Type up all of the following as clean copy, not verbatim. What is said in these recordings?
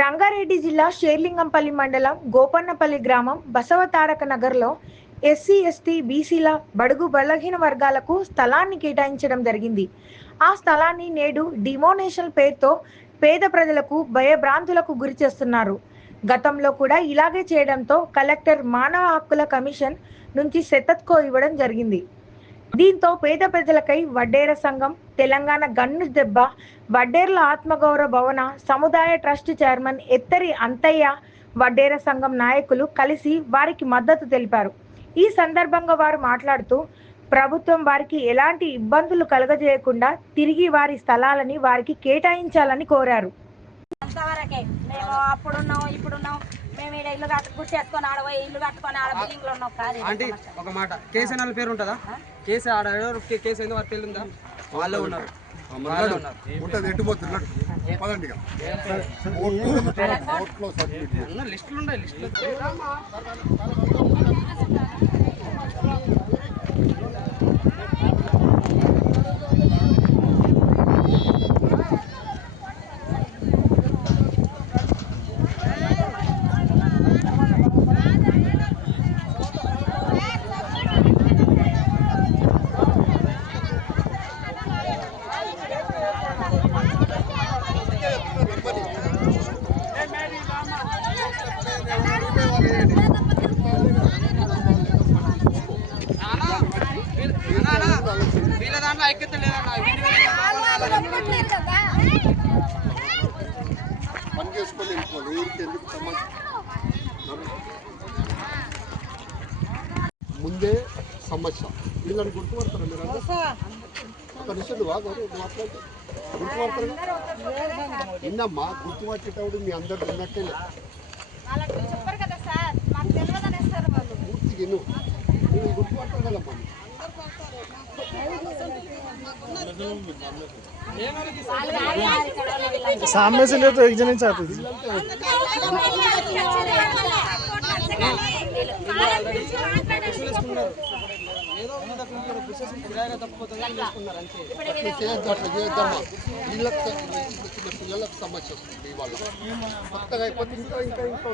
రంగారెడ్డి జిల్లా షేర్లింగంపల్లి మండలం గోపన్నపల్లి గ్రామం బసవతారక నగర్లో ఎస్సీ ఎస్టీ బీసీల బడుగు బలహీన వర్గాలకు స్థలాన్ని కేటాయించడం జరిగింది. ఆ స్థలాన్ని నేడు డిమోనేషన్ పేరుతో పేద ప్రజలకు భయభ్రాంతులకు గురి చేస్తున్నారు. గతంలో కూడా ఇలాగే చేయడంతో కలెక్టర్ మానవ హక్కుల కమిషన్ నుంచి సెతత్కో ఇవ్వడం జరిగింది. దీంతో పేద ప్రజలకై వడ్డేర సంఘం, తెలంగాణ గన్ను దెబ్బ, వడ్డేర్ల ఆత్మగౌరవ భవన సముదాయ ట్రస్ట్ చైర్మన్ ఎత్తరి అంతయ్య, వడ్డేర సంఘం నాయకులు కలిసి వారికి మద్దతు తెలిపారు. ఈ సందర్భంగా వారు మాట్లాడుతూ ప్రభుత్వం వారికి ఎలాంటి ఇబ్బందులు కలగజేయకుండా తిరిగి వారి స్థలాలని వారికి కేటాయించాలని కోరారు. అంతవరకే మేము అప్పుడున్నాం ఇప్పుడున్నాం మేము ఈడ ఇల్లు గుర్చేసుకొని ఆడపోయి ఇల్లు కట్టుకొని ఆడ బిల్డింగ్ లో ఉన్నాం. కాదు అంటే ఒక మాట కేసీఆర్ పేరు ఉంటుందా? కేసు ఆడ కేసు ఏందో వారికి తెలియదా? వాళ్ళే ఉన్నారు లిస్టులు ఉన్నాయి. లిస్టులు వీళ్ళ దాంట్లో ఐక్యత పని చేసుకొని వెళ్ళిపోవాలి. ఊరికి ఎందుకు ముందే సమస్య వీళ్ళని గుర్తుపడతారు. మీరు ఒక నిమిషం మాట్లాడితే గుర్తుపడతారు. నిన్నమ్మా గుర్తుపట్టేటప్పుడు మీ అందరు ఉన్నట్టే పూర్తిగా నేను గుర్తుపడతారు కదమ్మా. सामने से ले तो एक जने चाहते थे। పిల్లలకు సమస్య వస్తుంది. ఇవాళ కొత్తగా అయిపోతే ఇంకా ఇంకా ఇంకా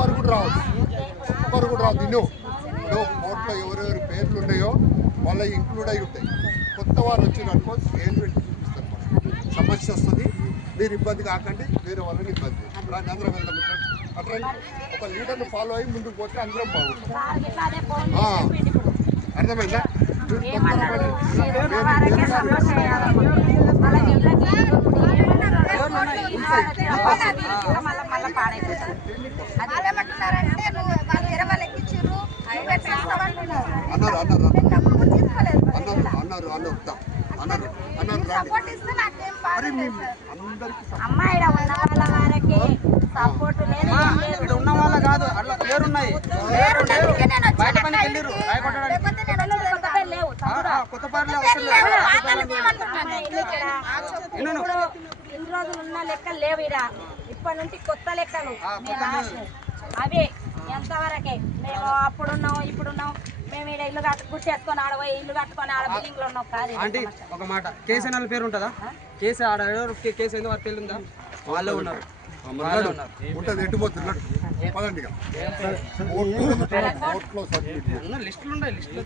మరుగుడు రావచ్చు. మరుగుడు రాదు. ఇన్నో కోర్టులో ఎవరెవరి పేర్లు ఉన్నాయో వాళ్ళ ఇంక్లూడ్ అయి ఉంటాయి. కొత్త వారు వచ్చిననుకో ఏం పెట్టి చూపిస్తారు. సమస్య వస్తుంది. మీరు ఇబ్బంది కాకండి, వేరే వాళ్ళని ఇబ్బంది రాని అందరం వెళ్దాం. అట్లా ఒక లీడర్ని ఫాలో అయ్యి ముందుకు పోతే అందరం బాగుంటాం. అర్థమైందా? ఉన్న వాళ్ళ కాదు, అట్లా పేరున్నాయి. బయట పనికి వెళ్ళిరు కొత్త పార్లే ఇన్ని రోజులు ఉన్న లెక్కలు లేవు. ఇడ ఇప్పటి నుంచి కొత్త లెక్కలు అవే. ఎంతవరకే మేము అప్పుడున్నాం ఇప్పుడున్నాం మేము ఈడ ఇల్లు గుర్చేసుకొని ఆడపోయి ఇల్లు కట్టుకొని ఆడ బిల్డింగ్ లో ఉన్నాం. కాదు అంటే ఒక మాట కేసీఆర్ పేరు ఉంటుందా? కేసు ఆడ కేసు ఏందో వారికి తెలియదా? వాళ్ళే ఉన్నారు. ఎట్టుపోతున్నాడు. లిస్టులు ఉన్నాయి. లిస్టులు